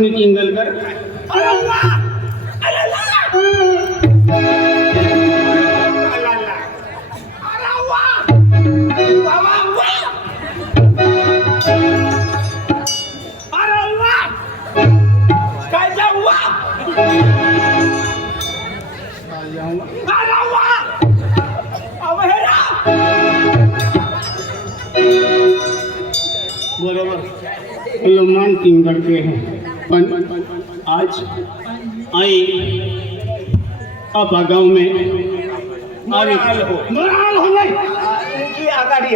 कोणी चिंगलकर बरोबर मान तीन करते हैं पण आज आई आपा गांव में मराल हो नहीं की आगाड़ी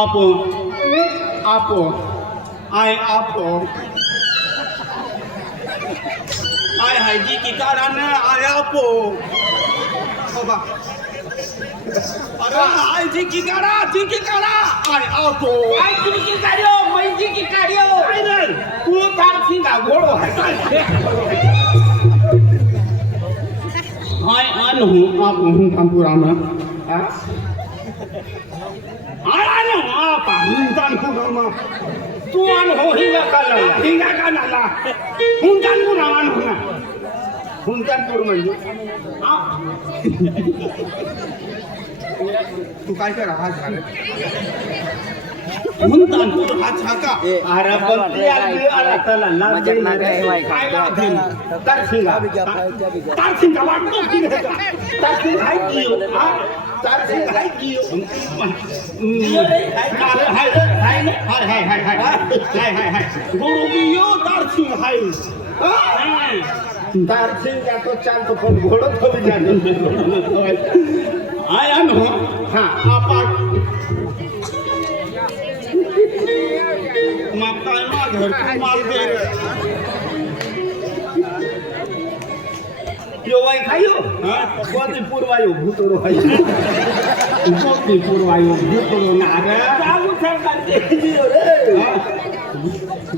आपो आपो आय आपो आय हाय जी की कारण आय आपो बाबा अरे आय जी की काढा आय आपो आय जी की काढ्यो मै जी की काढ्यो काय रे तू थांब सिंगा घोडो हाय आय आन हूं आप हूं कामपुरा में आय न आप हूं कामपुरा में तू आन हो हिंगा का नाला हूं कामपुरा आन हो ना हुंदानपूर म्हणजे तू काय कर हात झाले हुंदानपूर हात झाका अरे पण ते आला चला माझ्या नागे वाय काय तारसिंगा वाटतो की तारसिंगा हाय की तारसिंगा हाय की हाय गोरू बियो तारसिंगा हाय दार्जिलिंग तो चाल तो पण घोडो तो जाने आया नो हां आपा मापाय मा घर को माल दे यो वाई खायो हां गोदी पूर्वायो भूतरो हायो गोदी पूर्वायो भूतरो ना रे कागु सरकार दे दियो रे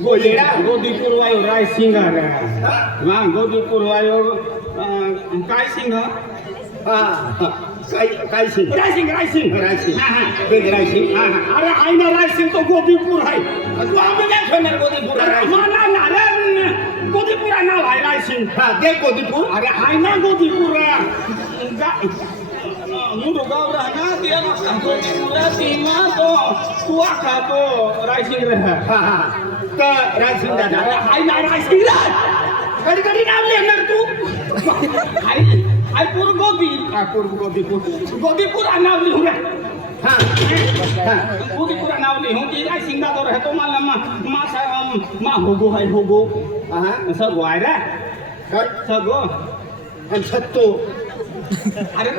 गोयेड़ा गोदी पूर्वायो राय सिंगर हां गोदी पूर्वायो काय सिंग हां काय सिंग राय सिंग हां बेग राय सिंग हां अरे आईना राय सिंग तो गोदीपूर है तू आम्ही काय ठेवणार गोदीपूर राय ना रे गोदीपूर नाव आहे राय सिंग हां दे गोदीपूर अरे आईना गोदीपूर मुंडो गाव राहना दिया गोदीपूर सीमा तो तू आखा तो राय सिंग रे हां तर रायसिंग दादा हाय ना रायसिंग कधी नाव लिहिणार तू हाय पूर्व गोदीपूर नाव लिहू रे हां गोदीपूर नाव लिहू ती रायसिंग दादा रहतो मला मा होगो हां सगो आहे रे सगो आणि छत्तो अरे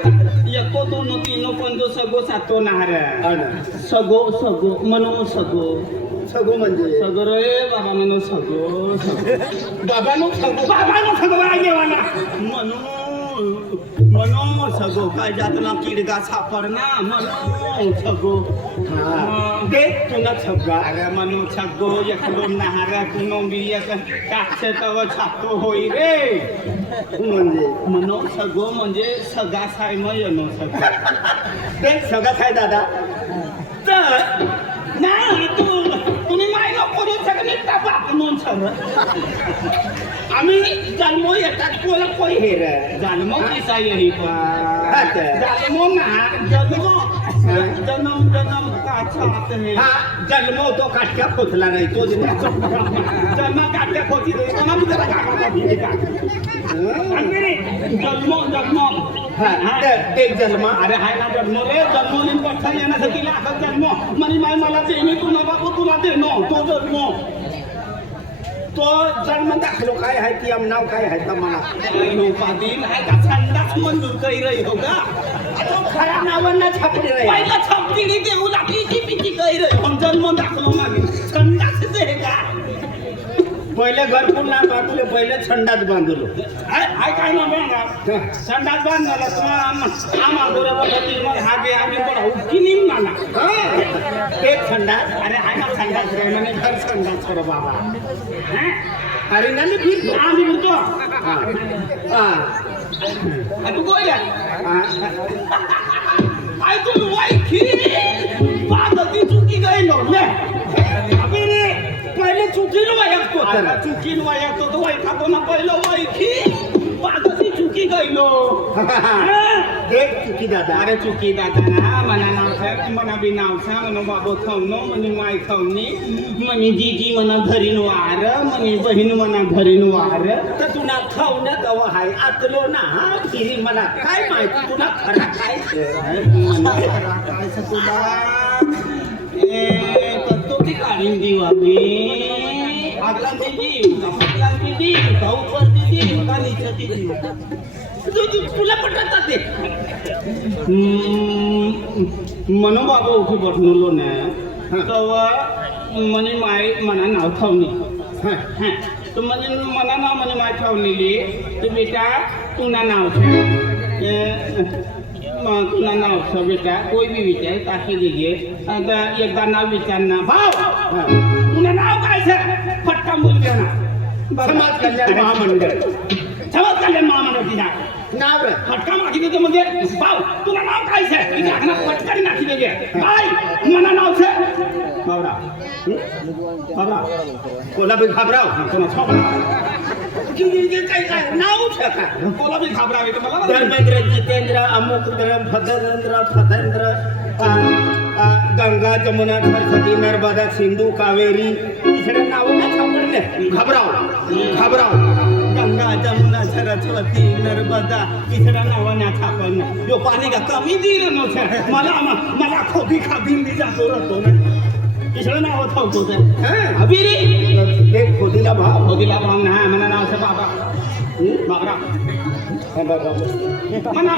एको दोन तीन पण दो सगो सातो ना रे सगो मनो सगो म्हणजे सगो रे बाबा मनो सगो बाबा नो सगो आगे वाला मनो सगो काय जातना किडगा सापडना मनो सगो दे तुला सगगा अरे मनो सगो एकलो नाहारा कुनो बिया काचे तव छातो होई रे म्हणजे मनो सगो म्हणजे सगा साय मयनो सगो ते सगा साय दादा तर नाही तुम्ही मायला करू शकत बाप म्हणून सर आम्ही जन्म येतात कोला कोई हे रे जन्म किसा यही जन्म ना जन्म का छात है हां जन्म तो काटक्या खोतला नाही तो जन्म काटक्या खोती रे कोणा मी जरा काका दिले का जन्म हां एक जन्म अरे हाय ना जन्म रे जन्मोनी पठा येण्यासाठी लागत जन्म म्हणे माय मला ते मी तुला बाबू तुला दे नो तो जन्म दाखलो काय आहे ती आम नाव काय आहे का मला नो पादीन आहे का संडास मंजूर कई रही होगा तो खरा नावांना छापली रे पहिला छापली देऊ लागली ती पिटी कई रही हम जन्म दाखलो मागे संडास आहे का पहिले घरकुल ना बांधले पहिले संडास बांधलो आय काय ना बांधा संडास बांधला तुम्हाला आम्हा बरोबर होती मग हागे आम्ही पण उकी निघणार ना एक संडास अरे आय ना संडास रे म्हणजे घर संडास रे बाबा अरे नाही फिर आम्ही बोलतो हां तू गोया आय तू वाई खी बात ती चुकी गई नो ले अबे रे पहिले चुकीन वायक तो चुकीन वायक तो वायका कोणा पहिलं वायकी पागसी चुकी गईलो देख चुकी दादा अरे चुकी दादा ना मना नाव मना बी नावसा मना बाबो खावनो मनी माय खावनी मनी जीजी मना घरीन वार मनी बहीण मना घरीन वार तर तुला खाऊन गवा हाय आतलो ना हा फिरी मला काय माहिती तुला खरा काय काय तुला तो ती काढून देऊ आम्ही आगला देवी कपडला देवी ऊपर देवी का नीचे देवी तुला पटत ते मनो बाबा उठी बसनुलो ना तवा मनी माय मना नाव ठावनी तो म्हणजे मना नाव मनी माय ठावलेली तो बेटा तुना नाव तुला नाव छ बेटा कोई भी विचार ताकि दीजिए आता एकदा नाव विचारना भाव तुला नाव काय छे फटका बोलले ना समाज कल्याण महामंडळ समाज कल्याण महामंडळ तिला नाव रे फटका मागितलं तर म्हणजे भाव तुला नाव काय छे तिथे आखना फटका नाखी देगे काय मना नाव छे बाबरा बाबरा कोला बी घाबराव कोणा छाबरा काय नाव छे का कोला बी घाबरावे तर मला धर्मेंद्र जितेंद्र अमुकद्र फतेंद्र गंगा जमुना सरस्वती नर्मदा सिंधू कावेरी इकडे नाव नाही सापडले घाबराव गंगा जमुना सरस्वती नर्मदा तिसऱ्या नावाने छापण यो पाणी का कमी दिलं नव्हतं मला खोटी खाबीन मी जातो राहतो ना तिसरं नाव ठावतो तर अबिरी एक खोदीला भाव खोदीला भाव ना म्हणा नाव बाबा बाबरा मना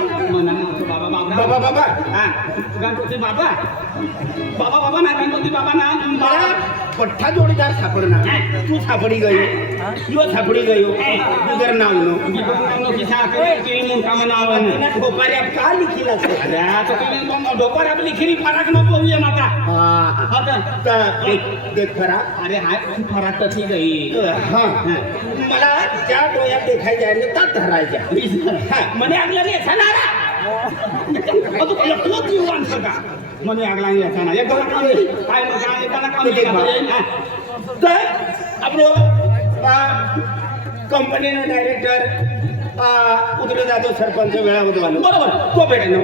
नाव बाबा बाबरा बाबा बाबा हा गणपती बाबा बाबा बाबा ना गणपती बाबा ना मला पठ्ठा जोडीदार सापडणार तू सापडी गयो यो सापडी गयो बिगर नाव नो गोपाऱ्या का लिखील डोकर आपली खिरी फरक न पाहूया आता देख खरा अरे हाय फरक कशी गई मला ज्या डोळ्यात देखायच्या त्यात धरायच्या मने आगला रे सणारा तू जीव आणतो का मने आगला रे सणा एक काम काय तर आपलो कंपनीनं डायरेक्टर उदरे जाधव सरपंच वेळा उदवालो बरोबर तो भेटणं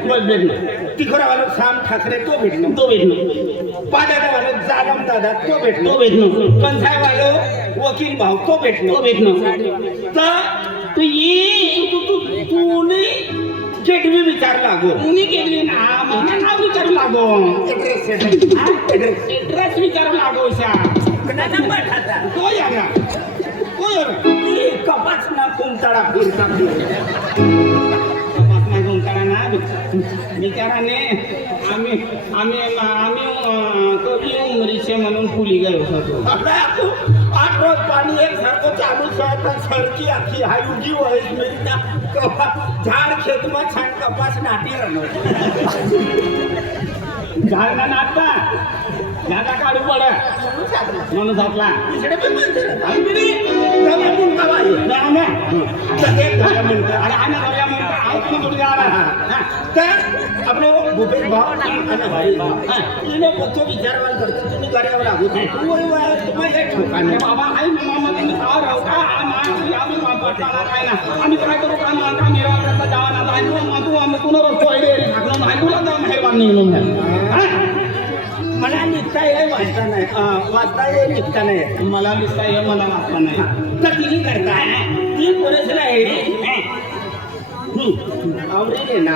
तिखोरावालो साम ठाकरे तो भेटणं पाड्यावालो जागम दादा तो भेटणं कंसायवालो वकील भाऊ तो भेटणं तर तूने केडवी विचार लागो केडवी ना मला नाव विचारू लागो एड्रेस विचारू लागो नंबर खाता तो या कपास ना कुंताळा फिरता कपास ना कुंताळा ना बिचाराने आम्ही कवी उमरीचे म्हणून फुली गेलो होतो 8 रोज पाणी एक सारखं चालू तर सरकी आखी हायुगी वयस मिळता झाड खेतमा छान कपास नाटी झाड ना नाटता झाडा काढू पड म्हणून झापला आपले भूपेश भाऊ तिने पक्ष विचारवाल करतो तुम्ही कार्यावर लागू बाबा आई आम्ही काय करू का मेरा जावा मला लिखता ये वाचता नाही वाचता ये लिखता नाही मला लिखता ये मला वाचता नाही तर तिने करताय ती पोरेसला आहे आवडेल ना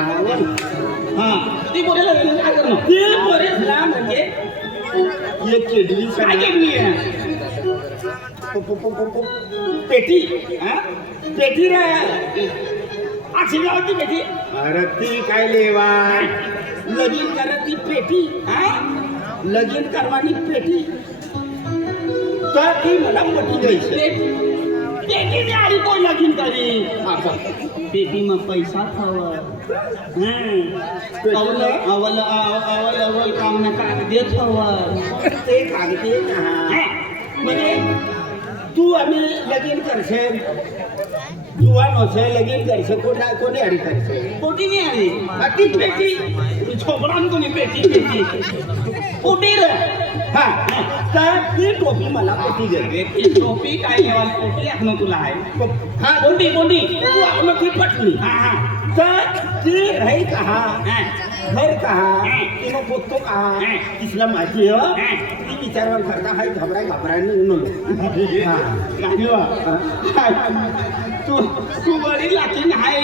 हा ती बोलायला काय करणं ती पोरेसला म्हणजे एक केडली काय केली आहे पेटी पेटी रे आशीर्वादी पेटी अरे ती काय लेवा लगीन करत ती पेटी लगीन करवानी पेटी तर ती मला पटी द्यायची पेटी ने आली कोण लगीन करी पेटी मग पैसा खावा अवल काम न कागदेच हवा ते कागदी म्हणजे तू आम्ही लगीन करशील જુવાનો છે લગીન કરશે કોને હારી કરશે પોટી ની આલી આટી પેટી છોકરાને કોની પેટી પેટી પોટી રે હા तर ती टोपी मला पोटी दे ती टोपी काय लेवाल पोटी आपण तुला आहे हा पोटी पोटी तू आपण ती पटली हा हा तर ती रही कहा हा घर कहा तिनं पोतो कहा तिसला माझी हो ती विचारवर करता हाय घबराय नको हा नाही तू तू बरी लाकीन हाय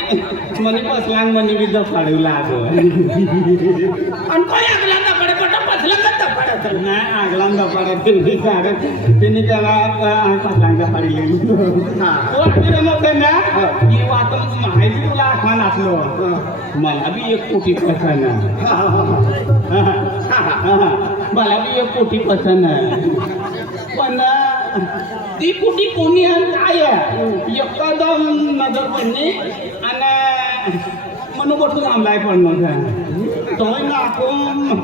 मनी पसलांग मनी विद फाडवला आगो आणि काय आगलांदा पडे पट पसलांदा पडत नाही आगलांदा पडे तुम्ही सांगत त्यांनी त्याला पसलांदा पडले हा तो फिर मग ना ही वात माहिती तुला आठवण असलो मला बी एक कोटी पसंत मला बी एक कोटी पसंत पण ती कुठी कोणी आणि काय एकदम नजर पडणे आणि मनोबटून आमलाय पडणं तोय ना आपण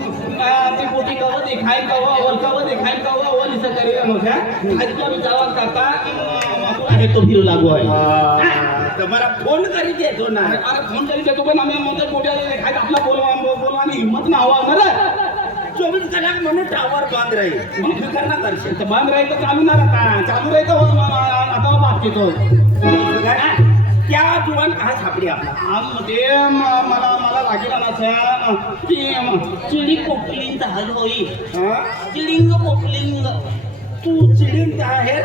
ती कुठी कवं देखाय कवं अवल कवं देखाय कवं अवल इसं करी नव्हत्या आजच्या विचारावर करता आहे तो फिरू लागू आहे तर मला फोन करी देतो ना अरे फोन करी देतो पण आम्ही म्हणतो मोठ्या देखाय आपला बोलवानी हिंमत ना हवा ना रे 24 कलाक म्हणून टावर बंद राहील करना करशील तर बंद राहील तर चालू ना आता चालू राहील तर आता बात घेतो त्या जुवान कहा सापडी आपला ते मला लागेल ना की चिडी पोपलिंग जहाज होई चिडिंग पोपलिंग तू चिडिंग आहे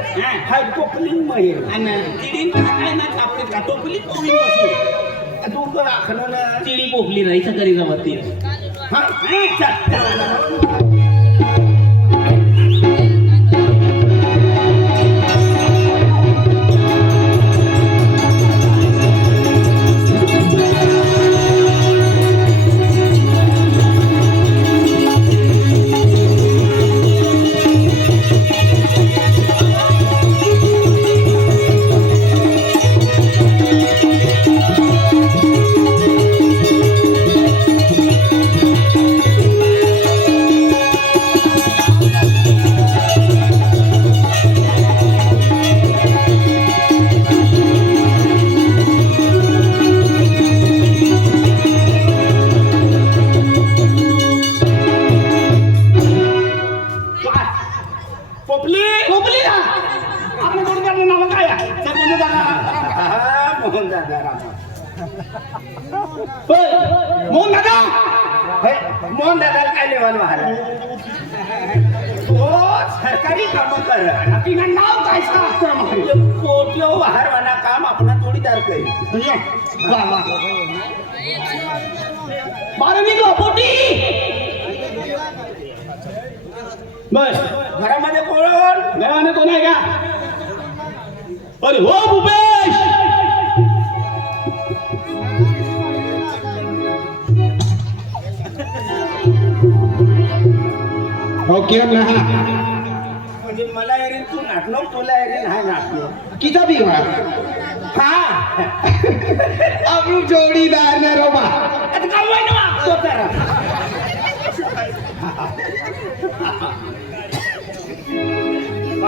हाय पोपलिंग महेर आणि चिडिंग काय ना सापडे का टोपली पोपलिंग बसू तू राखणं चिडी पोपली राहायचं करी जावं ते हा चल मोहन दादा काय लेवल वाहला सरकारी काम कर नाव काय पोटिओ वाहरवाना काम आपण जोडीदार करी बारा निघलो पोटी बस घरामध्ये कोण घराने कोण आहे का अरे हो भूपेश ओके ना म्हणजे मला एरिन तू नाटलो तुला एरिन हाय नाटलो किती भी हा अब जोडीदार ने रोबा आता काय होय ना तो तर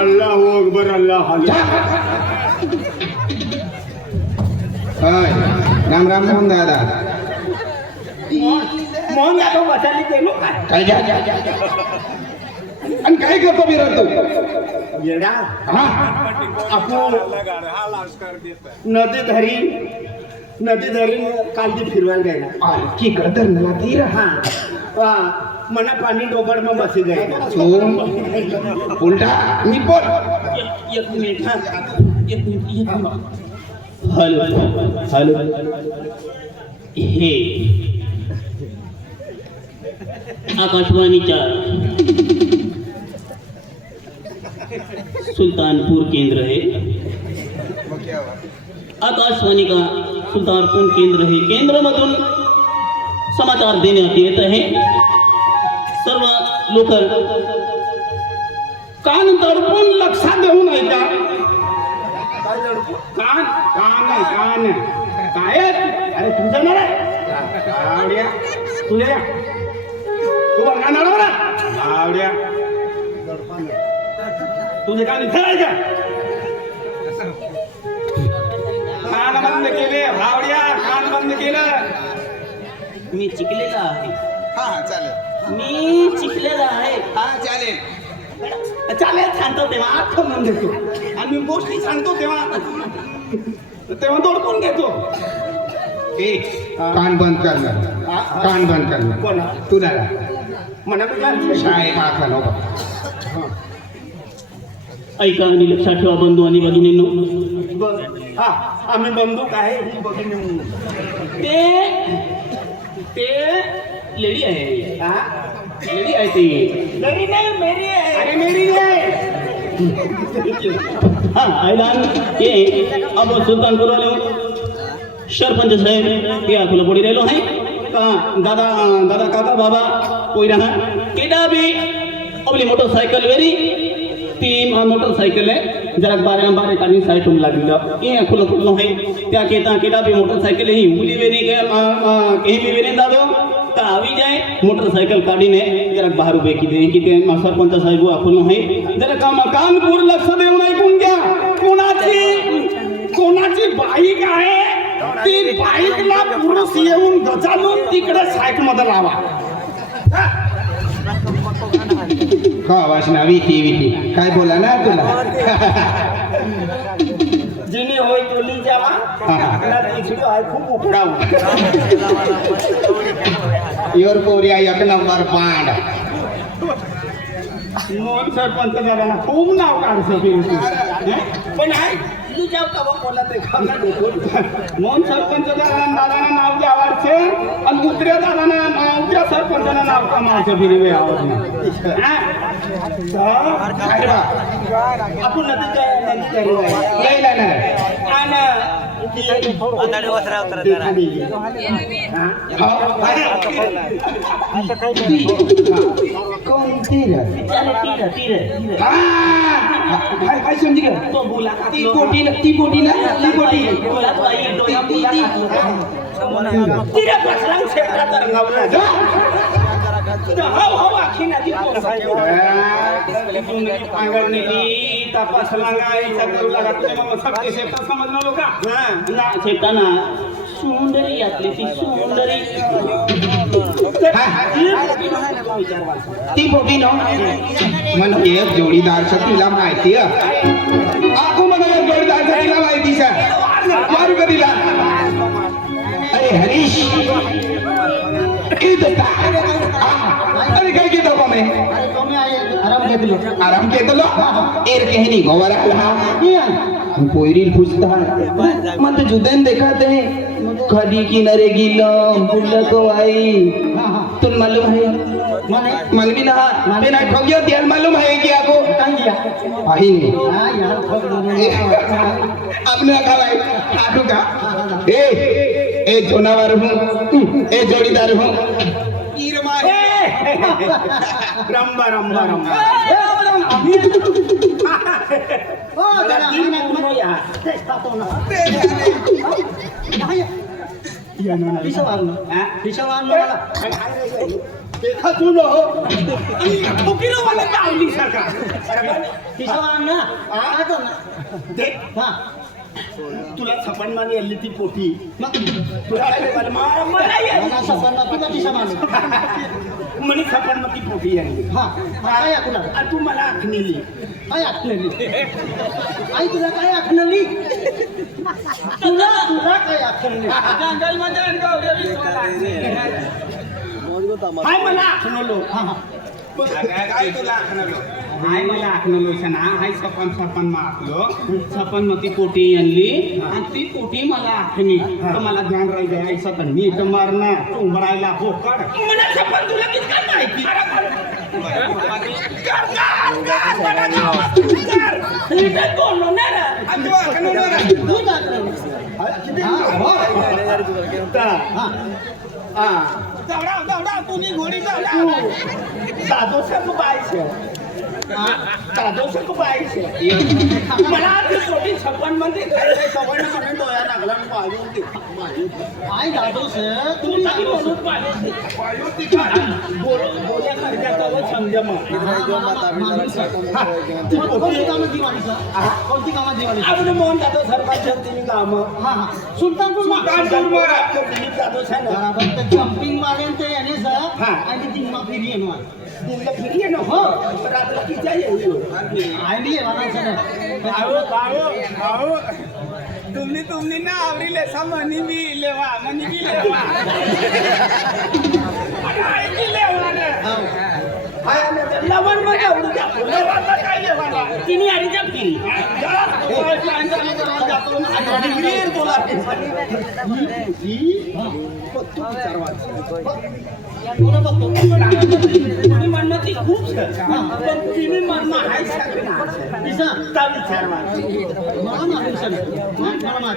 अल्लाह अकबर अल्लाह हाय राम राम मोहन दादा मोहन दादा बसायला गेलो काय जा आणि काय करतो बिरा तू येडा हा आपण नदी धरी कालदी फिरवायला गेला की करतर ना तीर हा मना पाणी डोबड मग बसी गए उलटा मी बोल एक मिनिट हॅलो हॅलो हे आकाशवाणीच्या सुल्तानपुर केंद्र है आकाशवाणी का सुल्तानपुर केंद्र है केंद्र मधून समाचार देण्यात येत आहे सर्व लोक कान दडपून लक्षात देऊन ऐका कान कान कान काय अरे तुझं ना रे तुझ्या तू बघा ना आवड्या तुझे कान इथे आहे का कान बंद केले भावड्या, कान बंद केलं. मी चिकलेला आहे. हा चालेल. मी चिकलेला आहे. हा चालेल. चालेल सांगतो तेव्हा आठ म्हणून देतो. आणि मी गोष्टी सांगतो तेव्हा दडपून घेतो. कान बंद करणार, कान बंद करणार. कोणा तुला म्हणा शाळेत आखा नको. ऐका आणि लक्षात ठेवा बंधू आणि भगिनींनो, हा आम्ही बंदूक आहे ही बघितली म्हणून. ते लेडी आहे. हा लेडी आहे ती. लड़ी नाही मेरी आहे. अरे मेरी आहे. हाँ ऐलान ये अब सुल्तानपुर वाले सरपंच साहेब ये आखुला पड़ी रहेलो है का दादा दादा काका बाबा कोई रहा केडा भी अबली मोटरसाइकिल वेरी 3 मोटरसाइकिल है जरा बारे काढणी साईड होऊन लागलेलं ये आखुला पडलो है त्या केडा भी मोटरसाइकिल ही उली वेरी के कहीं भी वेरी दादो ता आवी जाए मोटरसाइकिल काढीने जरा 12 रुपये किती किती सरपंच साहेब आखुलो है जरा का मकानपूर लक्ष देऊन ऐकून घ्या. कोणाची बाईक आहे ती बाईकला पुरुष येऊन गजालून तिकडे साईड मध्ये लावा. का वासना विती विती काय बोला ना तुला. जिने होय तोली जावा आपला तिसरी आहे खूप उकडाव. योर पोरिया एक नंबर पांड. मोहन सरपंच दादांना खूप नाव काढचं पण आहे तू जाऊ का बोला ते खाना देतो. मोहन सरपंच दादांना नाव द्यावाचे आणि दुसऱ्या दादांना नाव त्या सरपंचाला नाव कमावचं फिरवे आवड आपण नदी यायला नाही. कोणती रे? काय समजी गे? तो बोला ती पोटी ना ती पोटी. बोलात बाई डोळा तिला बसला क्षेत्रात रंगावला तपास लागायचा करू लागा तुझ्या मग सत्य क्षेत्र समजणार का शेताना सुंदरी यातली ती सुंदरी ती पोटी ना मला एक जोडीदारचं तिला माहिती आहे. आखो मला एक जोडीदारचं तिला माहिती आहे. मारू का तिला? अरे हरीश अरे काय घेतो का मी आराम घेतलो एर कहनी गोवारा पोयरील पूछता मत जुदेन देखाते कदी किनारे गिलम पुल्ला को आई तुम मालूम है मालूम ना बिना ठगियो त्याल मालूम है कि आपको आई आपने कहा भाई आटू का ए जोनावर हूँ ए जोड़ीदार हूँ रंबा रंबा रंबा देखा तू लो तुला छपन मानी आली ती पोटी तुला म्हणे छपन ती पोटी आली आणि तू मला आखणीली आई तुला काय आखणली तुला काय आखणली हाय मला आखणलो काय तुला आखणलो हाय मला आखणलो ना हाय छपन माखलो छपन ती पोटी आणली आणि ती पोटी मला आखणी तर मला ध्यान राहिलं ऐसा तर नीट मारणं उमरायला होकड मला छपन तुला किती काय माहिती दादो से बाईस दादोस को पाहिजे मला ती पोटी 56 मध्ये खायला सवय म्हणून डोळ्या लागला आणि पाळून ती काय दादोस तुम्ही नाही बोलत पाहिजे बोल्या खर्चाचा व संयम कोणती कामात दिवाळी आपण मोहन जातो सरपंच तिने काम सुलतानपूर जातो बराबर ते जम्पिंग मारेन ते याने सर हा. आणि दिनमा फिरी येणार तुला फिरी आहे ना हो रात्र किती आहे आयली आहे मला सर तुम्ही ना आवरी लेसा मनी बी लेवा लवण मध्ये आवडू द्या काय लेवाला तिने आणि त्या फिरी तुम्ही म्हणणं ती खूप पण तुम्ही म्हणणं आहे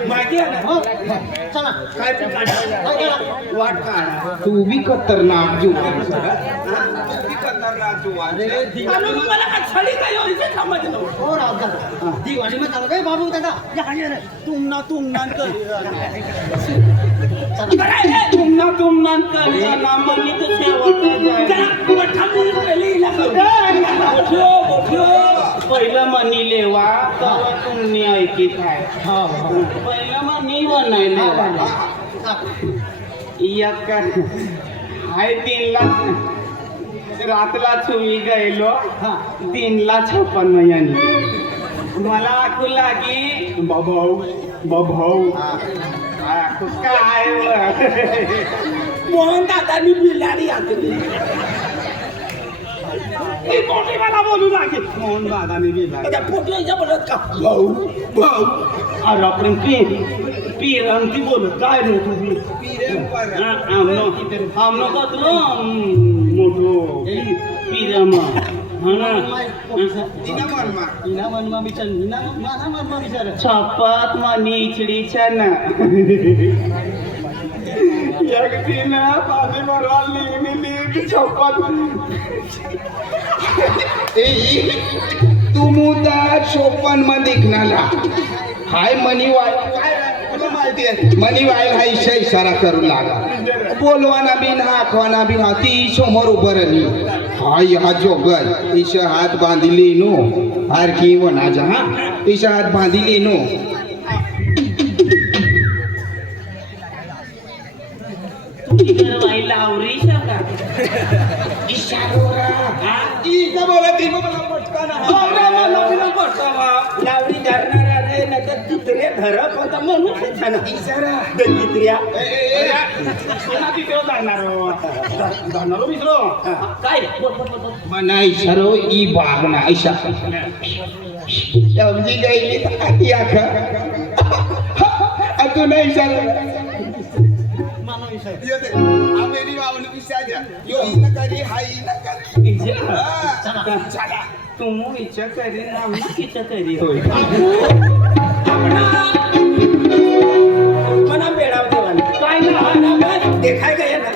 माहिती आहे ना चला काय ते काढा वाट काढा तू भी खतरनाक जो आणि मला काय छडी काय होईल समजलं हो राव दादा दिवाळी मध्ये चालू काय बाबू दादा या खाली ये रे. तुम ना कर तुमना करता नामनी तो पहिलं मनी लेवा तेव्हा तुम्ही ऐकीत आहे पहिलं मनी बनायला हाय 3 लाख रातला तुम्ही गेलो 3,56,000 यांनी मला आखू लागी भाऊ काय मोहन दादानी बिलाडी आखली पोटी मला बोलू लागे मोहन दादाने गेला त्या पोटल्या बोलत का भाऊ अरे आपण पिरंती बोलत काय रे तुम्ही आमनो कतलो मोठो पिरम छपात मानी इचडीच्या ना एकटीनं पाणी भरवा लिहिली छपात तू मुदा 54 मध्ये निघणाला हाय मनी वाय मनी वाईल हा इशारा करू लागा बोलवाना बिन हाकवाना बिन ती समोर उभं राहिली हाय हा जोगल ईशा हात बांधिली नो हार की वना जा ईशा हात बांधिली नो लावरी लावडी धरणारा रे नाही तर तित्र्या धरप होता म्हणून तित्र्या जाणार मित्र काय मना इशारो ई बागना ऐशा समजी गई या का अतुन इशारा मेरी बावली विचार यो इन करी हाय इन करी चला तुम इच्छा करी नाम इच्छा करी होय मना बेडाव देवाने काय ना देखाय गया ना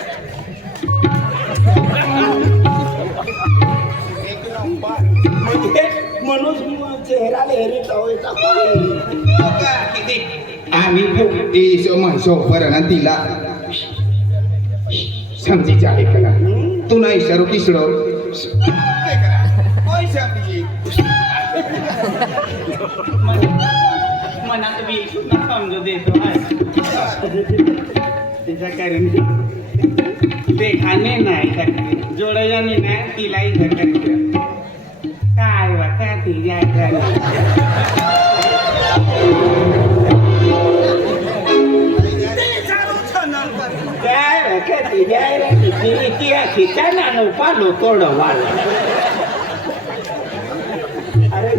म्हणजे मनोज चेहरा लेहरी जाऊचा आम्ही फुकटी म्हणसो बरं ना तिला समजी जाए का तू नाही इशारो किसडो मनात बी सुद्धा समजू देतो त्याच्या कारण देखाने नाही करते जोडयाने नाही तिलाही करते काय वाटा ती जाय खिचाना पालो तोड वाल अरे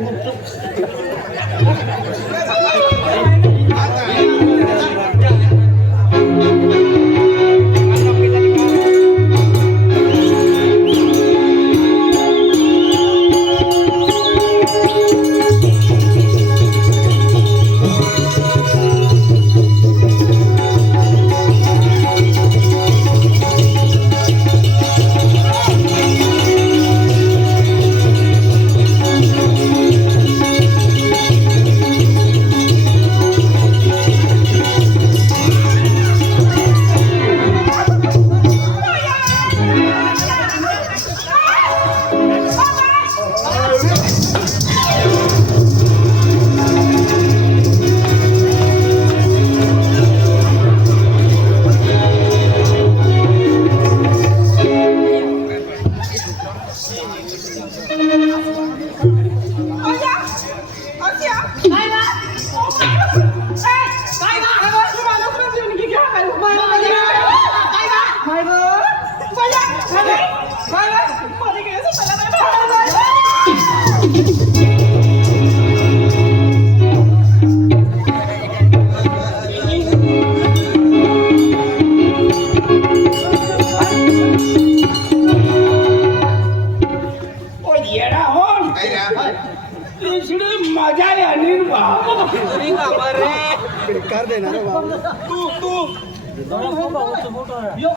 काय ना? काय ना? तुम्हाला पण देणगी घ्या. काय ना? काय ना? काय ना? काय ना? काय ना? मध्ये घ्यायचं त्याला नाही. ओ येडा हो इकडे मजा आहे अनिल बा बेकार देणार तू